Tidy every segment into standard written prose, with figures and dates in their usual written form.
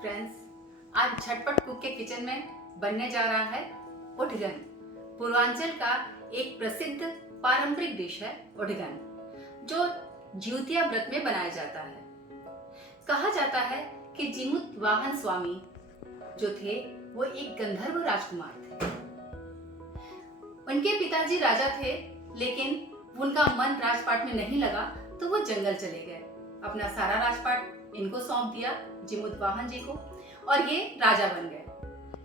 Friends, आज झटपट cook के किचन में बनने जा रहा है उठगन। पूर्वांचल का एक प्रसिद्ध पारंपरिक डिश है उठगन, जो ज्योतिया व्रत में बनाया जाता है। कहा जाता है कि जीमूत वाहन स्वामी जो थे वो एक गंधर्व राजकुमार थे। उनके पिताजी राजा थे, लेकिन उनका मन राजपाट में नहीं लगा तो वो जंगल चले गए। अपना सारा राजपाट इनको सौंप दिया, जीमूत वाहन जी को, और ये राजा बन गए।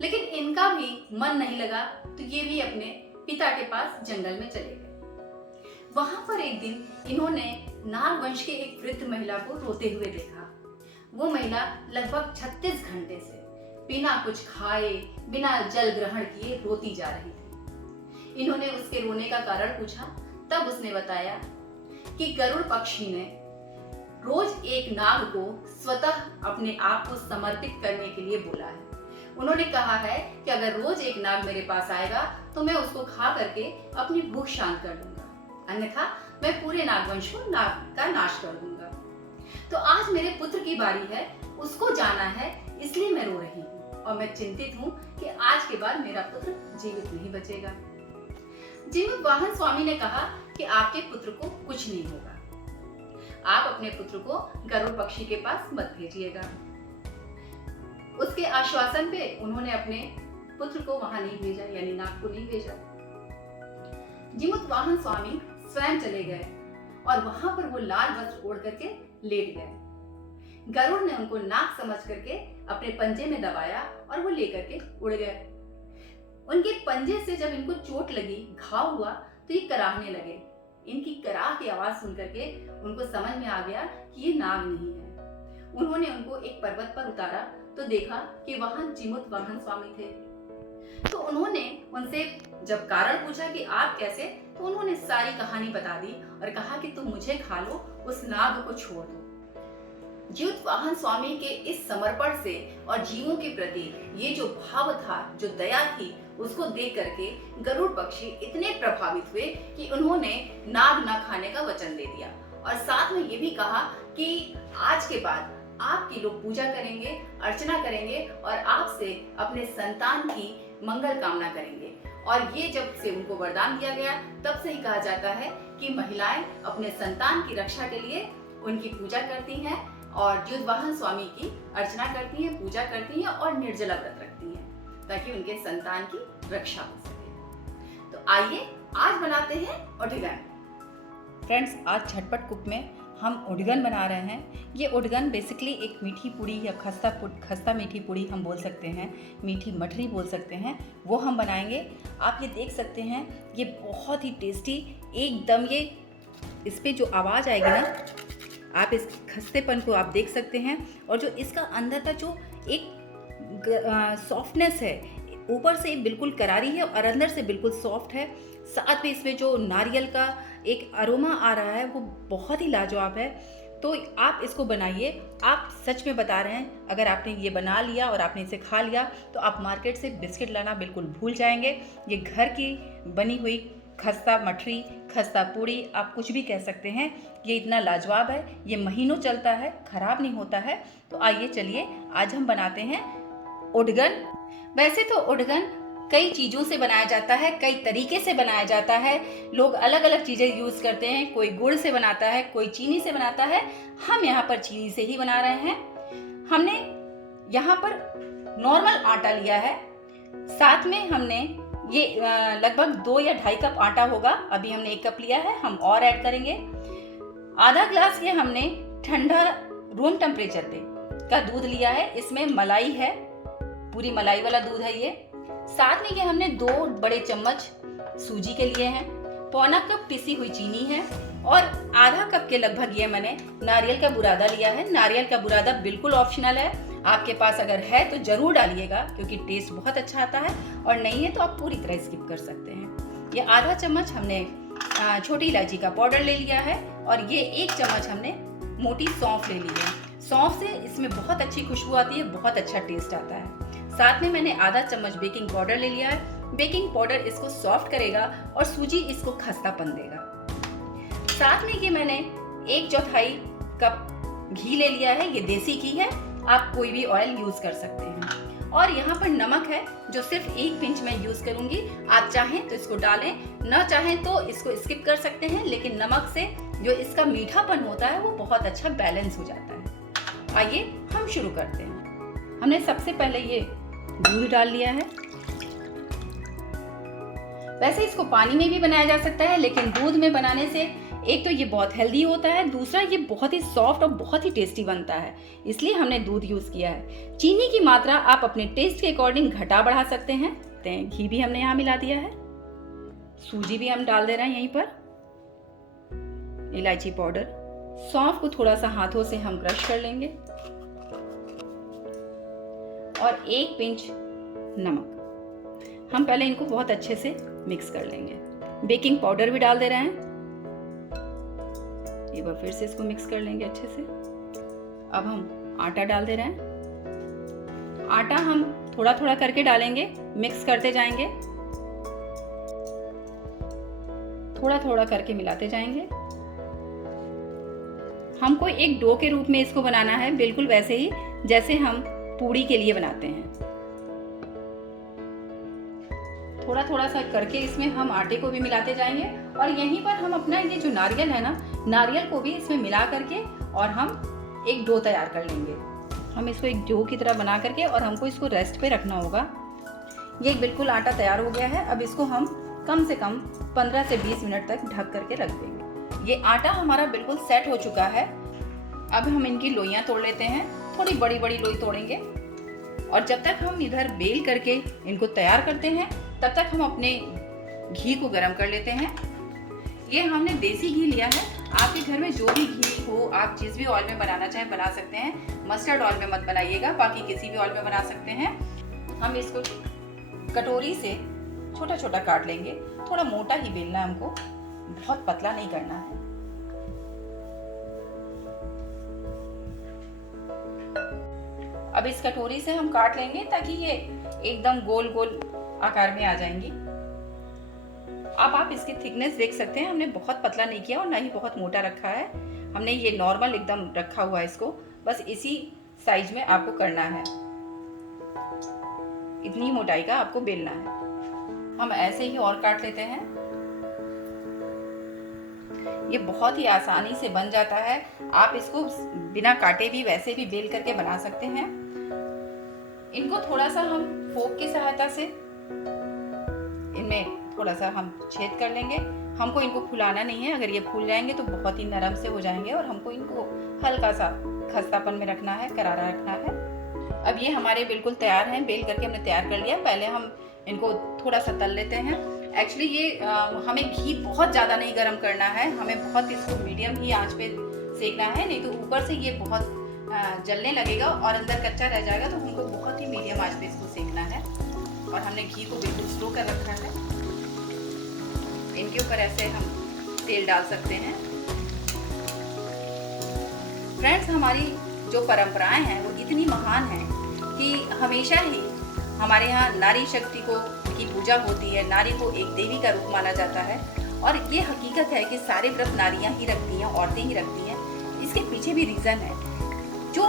लेकिन इनका भी मन नहीं लगा तो ये भी अपने पिता के पास जंगल में चले गए। वहां पर एक दिन इन्होंने नाग वंश के एक वृद्ध महिला को रोते हुए देखा। वो महिला लगभग 36 घंटे से बिना कुछ खाए, बिना जल ग्रहण किए रोती जा रही थी। इन्होंने उसके रोने का कारण पूछा, तब उसने बताया कि गरुड़ पक्षी ने रोज एक नाग को स्वतः अपने आप को समर्पित करने के लिए बोला है। उन्होंने कहा है कि अगर रोज एक नाग मेरे पास आएगा तो मैं उसको खा करके अपनी भूख शांत कर दूंगा, अन्यथा मैं पूरे नागवंश को नाग का नाश कर दूंगा। तो आज मेरे पुत्र की बारी है, उसको जाना है, इसलिए मैं रो रही हूँ और मैं चिंतित हूँ कि आज के बाद मेरा पुत्र जीवित नहीं बचेगा। जीमूत वाहन स्वामी ने कहा कि आपके पुत्र को कुछ नहीं होगा, आप अपने पुत्र को गरुड़ पक्षी के पास मत भेजिएगा। उसके आश्वासन पे उन्होंने अपने पुत्र को वहां नहीं भेजा, यानी नाग को नहीं भेजा। जीमूत वाहन स्वामी स्वयं चले गए और वहां पर वो लाल वस्त्र ओढ़ करके लेट गए। गरुड़ ने उनको नाग समझ करके अपने पंजे में दबाया और वो लेकर के उड़ गए। उनके पंजे से जब इनको चोट लगी, घाव हुआ, तो ये कराहने लगे। इनकी कराह की आवाज सुन करके उनको समझ में आ गया कि ये नाग नहीं है। उन्होंने उनको एक पर्वत पर उतारा तो देखा कि वहां जीमूत वाहन स्वामी थे। तो उन्होंने उनसे जब कारण पूछा कि आप कैसे, तो उन्होंने सारी कहानी बता दी और कहा कि तुम मुझे खा लो, उस नाग को छोड़ दो। जीमूत वाहन स्वामी के इस समर्पण से और जीवों के प्रति ये जो भाव था, जो दया थी, उसको देख करके गरुड़ पक्षी इतने प्रभावित हुए कि उन्होंने नाग न खाने का वचन दे दिया और साथ में ये भी कहा कि आज के बाद आपकी लोग पूजा करेंगे, अर्चना करेंगे और आपसे अपने संतान की मंगल कामना करेंगे। और ये जब से उनको वरदान दिया गया, तब से ही कहा जाता है कि महिलाएं अपने संतान की रक्षा के लिए उनकी पूजा करती हैं और जीमूत वाहन स्वामी की अर्चना करती हैं, पूजा करती हैं और निर्जला व्रत रखती हैं ताकि उनके संतान की रक्षा हो सके। तो आइए आज बनाते हैं उठगन। फ्रेंड्स, आज झटपट कुक में हम उठगन बना रहे हैं। ये उठगन बेसिकली एक मीठी पूड़ी या खस्ता मीठी पूड़ी हम बोल सकते हैं, मीठी मठरी बोल सकते हैं, वो हम बनाएंगे। आप ये देख सकते हैं, ये बहुत ही टेस्टी एकदम, ये इस पर जो आवाज़ आएगी ना, आप इस खस्तेपन को आप देख सकते हैं। और जो इसका अंदर का जो एक सॉफ्टनेस है, ऊपर से बिल्कुल करारी है और अंदर से बिल्कुल सॉफ्ट है। साथ में इसमें जो नारियल का एक अरोमा आ रहा है वो बहुत ही लाजवाब है। तो आप इसको बनाइए। आप सच में बता रहे हैं, अगर आपने ये बना लिया और आपने इसे खा लिया तो आप मार्केट से बिस्किट लाना बिल्कुल भूल जाएंगे। ये घर की बनी हुई खस्ता मठरी, खस्ता पूड़ी, आप कुछ भी कह सकते हैं, ये इतना लाजवाब है, ये महीनों चलता है, खराब नहीं होता है। तो आइए चलिए आज हम बनाते हैं उठगन। वैसे तो उठगन कई चीज़ों से बनाया जाता है, कई तरीके से बनाया जाता है। लोग अलग अलग चीज़ें यूज़ करते हैं, कोई गुड़ से बनाता है, कोई चीनी से बनाता है। हम यहाँ पर चीनी से ही बना रहे हैं। हमने यहाँ पर नॉर्मल आटा लिया है, साथ में हमने ये लगभग 2 या 2.5 कप आटा होगा। अभी हमने 1 कप लिया है, हम और ऐड करेंगे। आधा ग्लास ये हमने ठंडा रूम टेम्परेचर पे का दूध लिया है, इसमें मलाई है, पूरी मलाई वाला दूध है ये। साथ में ये हमने 2 बड़े चम्मच सूजी के लिए हैं, 1/4 कप पिसी हुई चीनी है और आधा कप के लगभग ये मैंने नारियल का बुरादा लिया है। नारियल का बुरादा बिल्कुल ऑप्शनल है, आपके पास अगर है तो जरूर डालिएगा क्योंकि टेस्ट बहुत अच्छा आता है, और नहीं है तो आप पूरी तरह स्किप कर सकते हैं। ये आधा चम्मच हमने छोटी इलायची का पाउडर ले लिया है और ये 1 चम्मच हमने मोटी सौंफ ले ली है। सौंफ से इसमें बहुत अच्छी खुशबू आती है, बहुत अच्छा टेस्ट आता है। साथ में मैंने आधा चम्मच बेकिंग पाउडर ले लिया है। बेकिंग पाउडर इसको सॉफ्ट करेगा और सूजी इसको खस्तापन देगा। साथ में ये मैंने 1/4 कप घी ले लिया है, ये देसी घी है। आप कोई भी ऑयल यूज कर सकते हैं। और यहाँ पर नमक है जो सिर्फ 1 पिंच मैं यूज करूंगी। आप चाहें तो इसको डालें, न चाहें तो इसको स्किप कर सकते हैं, लेकिन नमक से जो इसका मीठापन होता है वो बहुत अच्छा बैलेंस हो जाता है। आइए हम शुरू करते हैं। हमने सबसे पहले ये दूध डाल लिया है। वैसे इसको पानी में भी बनाया जा सकता है, लेकिन दूध में बनाने से एक तो ये बहुत हेल्दी होता है, दूसरा ये बहुत ही सॉफ्ट और बहुत ही टेस्टी बनता है, इसलिए हमने दूध यूज किया है। चीनी की मात्रा आप अपने टेस्ट के अकॉर्डिंग घटा बढ़ा सकते हैं। घी भी हमने यहाँ मिला दिया है, सूजी भी हम डाल दे रहे हैं यहीं पर, इलायची पाउडर, सौंफ को थोड़ा सा हाथों से हम क्रश कर लेंगे और 1 पिंच नमक। हम पहले इनको बहुत अच्छे से मिक्स कर लेंगे। बेकिंग पाउडर भी डाल दे रहे हैं, एक बार फिर से इसको मिक्स कर लेंगे अच्छे से। अब हम आटा डाल दे रहे हैं। आटा हम थोड़ा थोड़ा करके डालेंगे, मिक्स करते जाएंगे, थोड़ा थोड़ा करके मिलाते जाएंगे। हमको एक डो के रूप में इसको बनाना है, बिल्कुल वैसे ही जैसे हम पूड़ी के लिए बनाते हैं। थोड़ा थोड़ा सा करके इसमें हम आटे को भी मिलाते जाएंगे और यहीं पर हम अपना ये जो नारियल है ना, नारियल को भी इसमें मिला करके और हम एक डो तैयार कर लेंगे। हम इसको एक डो की तरह बना करके और हमको इसको रेस्ट पे रखना होगा। ये बिल्कुल आटा तैयार हो गया है। अब इसको हम कम से कम 15 से 20 मिनट तक ढक करके रख देंगे। ये आटा हमारा बिल्कुल सेट हो चुका है। अब हम इनकी लोइयां तोड़ लेते हैं, थोड़ी बड़ी बड़ी लोई तोड़ेंगे और जब तक हम इधर बेल करके इनको तैयार करते हैं तब तक हम अपने घी को गर्म कर लेते हैं। ये हमने देसी घी लिया है, आपके घर में जो भी घी हो, आप जिस भी ऑयल में बनाना चाहें बना सकते हैं। मस्टर्ड ऑयल में मत बनाइएगा, बाकी किसी भी ऑयल में बना सकते हैं। हम इसको कटोरी से छोटा छोटा काट लेंगे, थोड़ा मोटा ही बेलना है हमको, बहुत पतला नहीं करना है। अब इस कटोरी से हम काट लेंगे ताकि ये एकदम गोल गोल आकार में आ जाएंगी। अब आप इसकी थिकनेस देख सकते हैं, हमने बहुत पतला नहीं किया और ना ही बहुत मोटा रखा है। हमने ये नॉर्मल एकदम रखा हुआ है इसको, बस इसी साइज में आपको करना है, इतनी मोटाई का आपको बेलना है। हम ऐसे ही और काट लेते हैं। ये बहुत ही आसानी से बन जाता है। आप इसको बिना काटे भी वैसे भी बेल करके बना सकते हैं। इनको थोड़ा सा हम फोक की सहायता से इनमें थोड़ा सा हम छेद कर लेंगे। हमको इनको फुलाना नहीं है, अगर ये फूल जाएंगे तो बहुत ही नरम से हो जाएंगे और हमको इनको हल्का सा खस्तापन में रखना है, करारा रखना है। अब ये हमारे बिल्कुल तैयार हैं, बेल करके हमने तैयार कर लिया। पहले हम इनको थोड़ा सा तल लेते हैं। एक्चुअली ये हमें घी बहुत ज़्यादा नहीं गर्म करना है, हमें बहुत इसको मीडियम ही आंच पे सेकना है, नहीं तो ऊपर से ये बहुत जलने लगेगा और अंदर कच्चा रह जाएगा। तो हमको बहुत ही मीडियम आंच पे इसको सेकना है और हमने घी को बिल्कुल स्लो कर रखा है। इनके ऊपर ऐसे हम तेल डाल सकते हैं। फ्रेंड्स, हमारी जो परंपराएं हैं वो इतनी महान हैं कि हमेशा ही हमारे यहाँ नारी शक्ति की पूजा होती है। नारी को एक देवी का रूप माना जाता है और ये हकीकत है कि सारे व्रत नारियां ही रखती हैं, औरतें ही रखती हैं। इसके पीछे भी रीज़न है। जो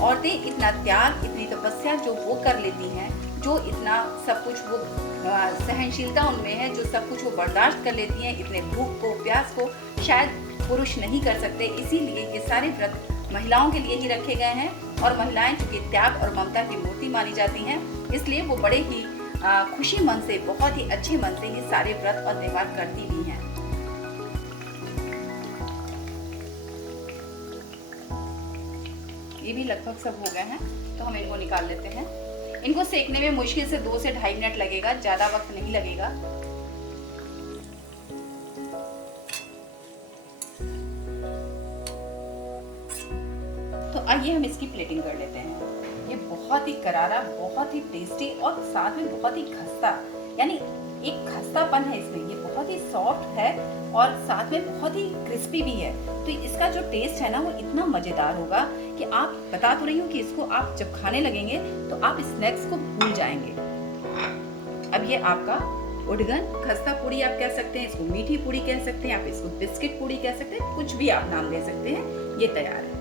औरतें इतना त्याग, इतनी तपस्या जो वो कर लेती हैं, जो इतना सब कुछ वो सहनशीलता उनमें है, जो सब कुछ वो बर्दाश्त कर लेती हैं, इतने भूख को, प्यास को शायद पुरुष नहीं कर सकते। इसीलिए ये सारे व्रत महिलाओं के लिए ही रखे गए हैं और महिलाएं चूँकि त्याग और ममता की मूर्ति मानी जाती हैं, इसलिए वो बड़े ही खुशी मन से, बहुत ही अच्छे मन से ये सारे व्रत और त्योहार करती भी हैं। ये भी लगभग सब हो गए हैं, तो हम इनको निकाल लेते हैं। इनको सेकने में मुश्किल से 2 से 2.5 मिनट लगेगा, ज़्यादा वक्त नहीं लगेगा। तो आइए हम इसकी प्लेटिंग कर लेते हैं। ये बहुत ही करारा, बहुत ही टेस्टी और साथ में बहुत ही खस्ता, यानी एक खस्तापन है इसमें। ये बहुत ही सॉफ्ट है और साथ में बहुत ही क्रिस्पी भी है। तो इसका जो टेस्ट है ना वो इतना मज़ेदार होगा कि आप, बता तो रही हूँ कि इसको आप जब खाने लगेंगे तो आप स्नैक्स को भूल जाएंगे। अब ये आपका उड़गन खस्ता पूड़ी आप कह सकते हैं, इसको मीठी पूड़ी कह सकते हैं, आप इसको बिस्किट पूड़ी कह सकते हैं, कुछ भी आप नाम दे सकते हैं। ये तैयार है।